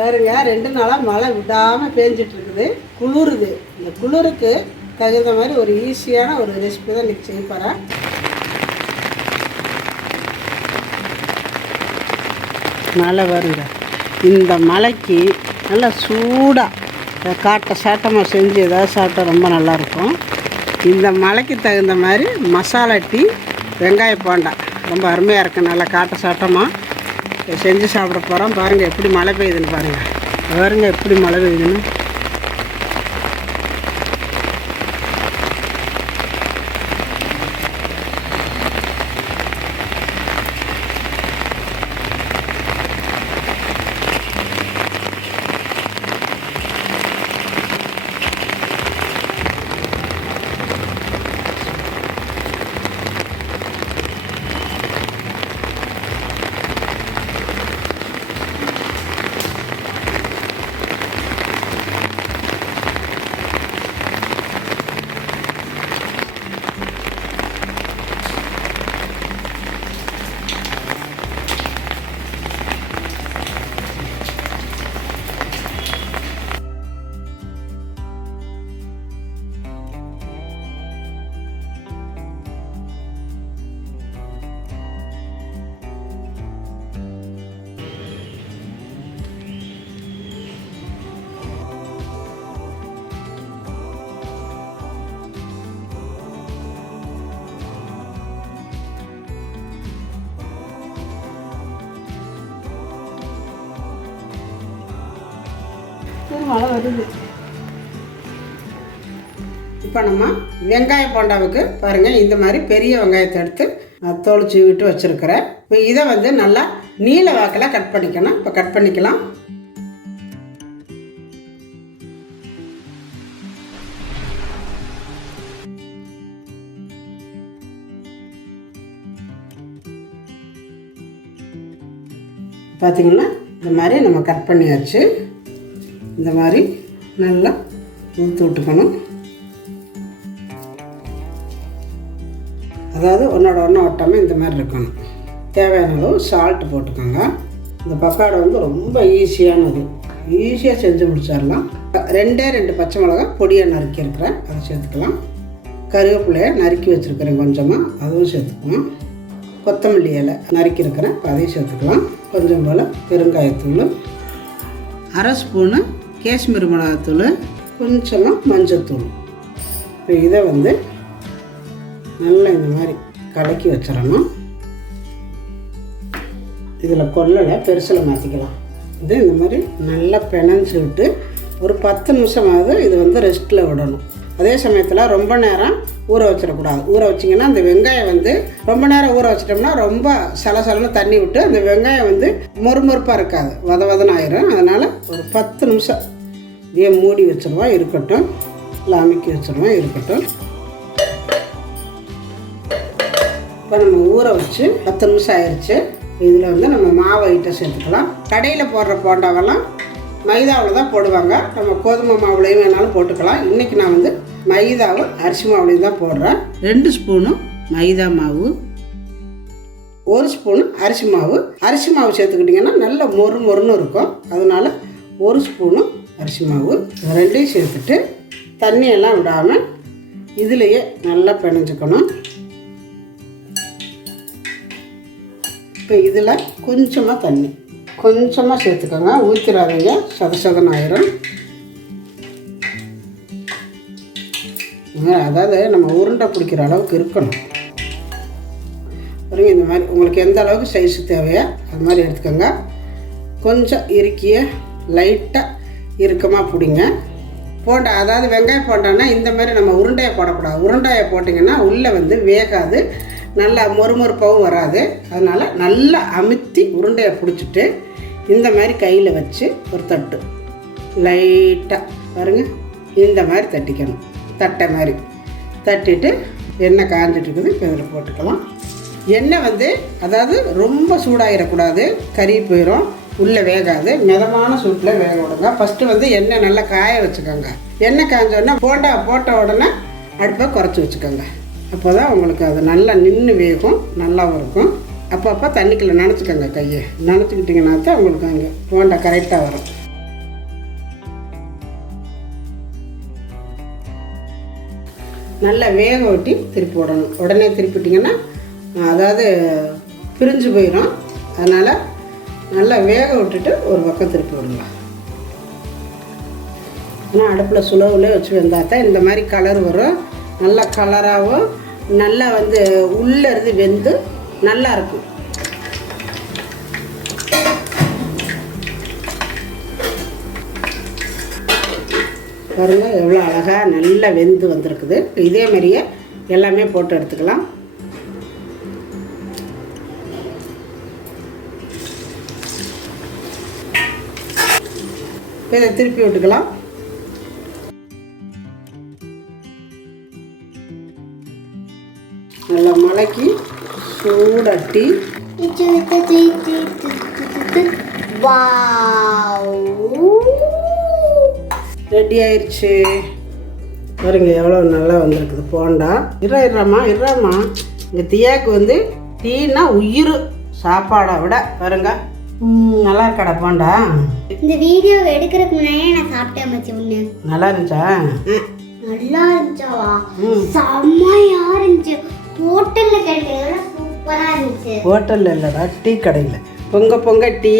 பாருங்க 2 நாளாக மழை விடாமல் பேஞ்சிட்டு இருக்குது, குளிருது. இந்த குளிருக்கு தகுந்த மாதிரி ஒரு ஈஸியான ஒரு ரெசிபி தான் இன்றைக்கி செய்ய போகிறேன். மழை வருங்க. இந்த மழைக்கு நல்லா சூடாக காட்டை சாட்டமாக செஞ்சு ஏதாவது சாப்பிட்டா ரொம்ப நல்லாயிருக்கும். இந்த மழைக்கு தகுந்த மாதிரி மசாலா டீ வெங்காய போண்டா ரொம்ப அருமையாக இருக்குது. நல்லா காட்டை சாட்டமாக செஞ்சு சாப்பிட போகிறோம். பாருங்கள் எப்படி மழை பெய்யுதுன்னு பாருங்கள் எப்படி மழை பெய்யுதுன்னு. மழை வருது. இப்போ நம்ம வெங்காய போண்டாவுக்கு பாருங்கள் இந்த மாதிரி பெரிய வெங்காயத்தை எடுத்து தோல் சீவிட்டு வச்சுருக்கிறேன். இப்போ இதை வந்து நல்லா நீல வாக்கில் கட் பண்ணிக்கணும். இப்போ கட் பண்ணிக்கலாம். பார்த்திங்கன்னா இந்த மாதிரி நம்ம கட் பண்ணியாச்சு. இந்த மாதிரி நல்லா ஊற்றி விட்டுக்கணும். அதாவது ஒன்றோட ஒட்டாமல் இந்த மாதிரி இருக்கணும். தேவையான அளவு சால்ட்டு போட்டுக்கோங்க. இந்த பக்காடை வந்து ரொம்ப ஈஸியானது, ஈஸியாக செஞ்சு முடிச்சிடலாம். 2 பச்சை மிளகாய் பொடியாக நறுக்கியிருக்கிறேன், அதை சேர்த்துக்கலாம். கருவேப்பிலையை நறுக்கி வச்சுருக்கிறேன் கொஞ்சமாக, அதுவும் சேர்த்துக்கலாம். கொத்தமல்லி இலை நறுக்கியிருக்கிறேன், அதையும் சேர்த்துக்கலாம். கொஞ்சம் போல் பெருங்காயத்தூள், 1/2 ஸ்பூனு காஷ்மீர் மிளகாத்தூள், கொஞ்சமாக மஞ்சத்தூள். இப்போ இதை வந்து நல்லா இந்த மாதிரி கலக்கி வச்சிடணும். இதில் கொள்ளலை பெருசில் மாற்றிக்கலாம். இது இந்த மாதிரி நல்லா பிணைஞ்சி விட்டு ஒரு 10 நிமிஷமாவது இது வந்து ரெஸ்ட்டில் விடணும். அதே சமயத்தில் ரொம்ப நேரம் ஊற வச்சிடக்கூடாது. ஊற வச்சிங்கன்னா அந்த வெங்காயம் வந்து ரொம்ப நேரம் ஊற வச்சிட்டோம்னா ரொம்ப சலசலன்னு தண்ணி விட்டு அந்த வெங்காயம் வந்து மொறுமொறுப்பாக இருக்காது, வதவதன்னு ஆயிரும். அதனால் ஒரு 10 நிமிஷம் இதையே மூடி வச்சிருவோம், இருக்கட்டும். இல்லை அமுக்கி வச்சிருவோம், இருக்கட்டும். இப்போ நம்ம ஊற வச்சு 10 நிமிஷம் ஆயிடுச்சு. இதில் வந்து நம்ம மாவு ஐட்டம் சேர்த்துக்கலாம். கடையில் போடுற போண்டாவெல்லாம் மைதாவில் தான் போடுவாங்க. நம்ம கோதுமை மாவுலையும் வேணாலும் போட்டுக்கலாம். இன்றைக்கி நான் வந்து மைதாவும் அரிசி மாவுலையும் தான் போடுறேன். 2 ஸ்பூனும் மைதா மாவு, 1 ஸ்பூனு அரிசி மாவு. அரிசி மாவு சேர்த்துக்கிட்டிங்கன்னா நல்ல மொறுன்னு இருக்கும். அதனால 1 ஸ்பூனும் அரிசி மாவு, 2ஐயும் சேர்த்துட்டு தண்ணியெல்லாம் விடாமல் இதுலேயே நல்லா பிணைஞ்சிக்கணும். இப்போ இதில் கொஞ்சமாக தண்ணி கொஞ்சமாக சேர்த்துக்கோங்க, ஊற்றிடாதீங்க, சதசதன் ஆயிரும். அதாவது நம்ம உருண்டை பிடிக்கிற அளவுக்கு இருக்கணும். பாருங்க, இந்த மாதிரி உங்களுக்கு எந்த அளவுக்கு சைஸ் தேவையோ அது மாதிரி எடுத்துக்கோங்க. கொஞ்சம் இறுக்கிய லைட்டாக இறுக்கமாக பிடிங்க. போண்டா அதாவது வெங்காயம் போண்டான்னா இந்த மாதிரி நம்ம உருண்டையை போடக்கூடாது. உருண்டையை போட்டிங்கன்னா உள்ளே வந்து வேகாது, நல்லா மொறுமொறுப்பாகவும் வராது. அதனால் நல்லா அமுத்தி உருண்டையை பிடிச்சிட்டு இந்த மாதிரி கையில் வச்சு ஒரு தட்டு லைட்டாக பாருங்கள் இந்த மாதிரி தட்டிக்கணும். தட்டை மாதிரி தட்டிட்டு எண்ணெய் காஞ்சிட்ருக்குது, இப்போ இதில் போட்டுக்கலாம். எண்ணெய் வந்து அதாவது ரொம்ப சூடாகிடக்கூடாது, கறி போயிடும், உள்ளே வேகாது. மிதமான சூட்டில் வேக விடுங்க. ஃபஸ்ட்டு வந்து எண்ணெய் நல்லா காய வச்சுக்கோங்க. எண்ணெய் காஞ்சோடனே போண்டா போட்ட உடனே அடுப்பை குறைச்சி வச்சுக்கோங்க. அப்போ தான் உங்களுக்கு அது நல்லா நின்று வேகும், நல்லாவும் இருக்கும். அப்பப்போ தண்ணிக்குள்ளே நனைச்சிக்கோங்க, கையை நனைச்சிக்கிட்டிங்கன்னா தான் உங்களுக்கு அங்கே போண்டா கரெக்டாக வரும். நல்லா வேக விட்டு திருப்பி விடணும். உடனே திருப்பிட்டிங்கன்னா அதாவது பிரிஞ்சு போயிடும். அதனால் நல்லா வேக விட்டுட்டு ஒரு பக்கம் திருப்பி விடுங்க. ஆனால் அடுப்பில் சுலவில் வச்சு வெந்தால் தான் இந்த மாதிரி கலர் வரும். நல்லா கலராகவும் நல்லா உள்ளே இருந்து வெந்து நல்லாயிருக்கும். பாருங்கள் எவ்வளோ அழகாக நல்லா வெந்து வந்திருக்குது. இதே மாதிரியே எல்லாமே போட்டு எடுத்துக்கலாம். இதை திருப்பி விட்டுக்கலாம். நல்லா மலக்கி சூடட்டி ரெடி ஆயிடுச்சு. பாருங்க எவ்வளோ நல்லா வந்திருக்குது போண்டா. இறாமா இங்கே தியாவுக்கு டீனா உயிர் சாப்பாடை விட. பாருங்க நல்லா இருக்காடா போண்டா. இந்த வீடியோ எடுக்கிறதுக்கு முன்னாடியே நான் சாப்பிட்டேன் மச்சி. ஒன்று நல்லா இருந்துச்சா? நல்லா இருந்துச்சா? செம்மையா இருந்துச்சு. ஹோட்டலில் கிடைக்கிறத சூப்பராக இருந்துச்சு. ஹோட்டலில் இல்லைடா, டீ கடையில் பொங்க டீ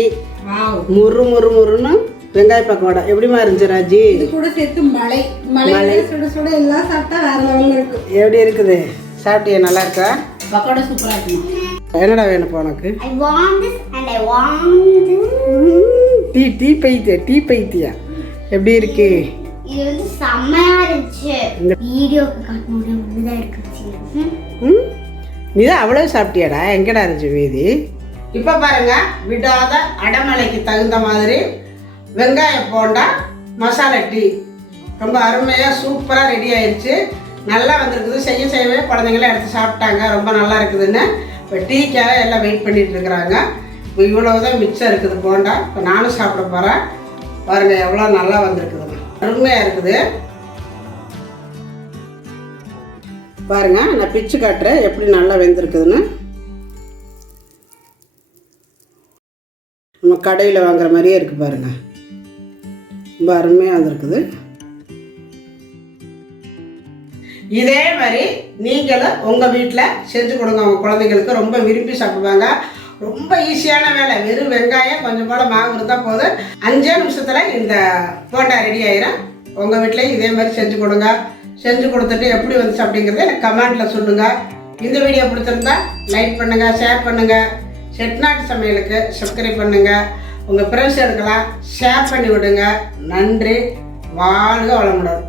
முறுன்னு வெங்காய பக்கோடா. எப்படிமா இருந்துச்சு ராஜி? இது கூட சேர்த்து மலை சுட எல்லாம் சாப்பிட்டா வேற லெவலில் இருக்கும். எப்படி இருக்குது? சாப்பிட்டியா? நல்லா இருக்கா? பக்கோடா சூப்பராக இருக்கும். என்னடா வேணும் உனக்கு? I want this and I want this. Tea பைத்தியா எப்படி இருக்கு? இது செம்மையா இருந்துச்சு. வீடியோக்கு காட்டணும் அப்படிதான் இருக்கு. நீ தான் அவ்வளவு சாப்பிட்டியாடா? எங்கடா இருந்துச்சு மீதி? இப்போ பாருங்க விடாத அடமலைக்கு தகுந்த மாதிரி வெங்காய போண்டா மசாலா டீ ரொம்ப அருமையாக சூப்பராக ரெடி ஆயிடுச்சு. நல்லா வந்திருக்குது. செய்யவே குழந்தைங்களாம் எடுத்து சாப்பிட்டாங்க. ரொம்ப நல்லா இருக்குதுன்னு இப்போ டீக்காக எல்லாம் வெயிட் பண்ணிட்டு இருக்கிறாங்க. இப்போ இவ்வளவுதான் மிச்சம் இருக்குது போண்டா. இப்போ நானும் சாப்பிட போகிறேன். பாருங்கள் எவ்வளோ நல்லா வந்திருக்குதுங்க. அருமையாக இருக்குது. பாருங்கள் நான் பிச்சு காட்டுறேன் எப்படி நல்லா வெந்திருக்குதுன்னு. நம்ம கடையில் வாங்குற மாதிரியே இருக்குது பாருங்கள். ரொம்ப அருமையாக வந்திருக்குது. இதே மாதிரி நீங்களும் உங்கள் வீட்டில் செஞ்சு கொடுங்க. உங்கள் குழந்தைங்களுக்கு ரொம்ப விரும்பி சாப்பிடுவாங்க. ரொம்ப ஈஸியான வேலை. வெறும் வெங்காயம் கொஞ்சம் போல் மாவு இருந்தால் போதும். 5 நிமிஷத்தில் இந்த போண்டா ரெடி ஆயிரும். உங்கள் வீட்டிலையும் இதே மாதிரி செஞ்சு கொடுங்க. செஞ்சு கொடுத்துட்டு எப்படி வந்துச்சு அப்படிங்கிறத எனக்கு கமெண்ட்டில் சொல்லுங்கள். இந்த வீடியோ பிடிச்சிருந்தா லைக் பண்ணுங்கள், ஷேர் பண்ணுங்கள். செட்டிநாட்டு சமையலுக்கு சப்ஸ்கிரைப் பண்ணுங்கள். உங்கள் ஃப்ரெண்ட்ஸ் எடுக்கலாம் ஷேர் பண்ணி விடுங்க. நன்றி. வாழ்க வளமுடன்.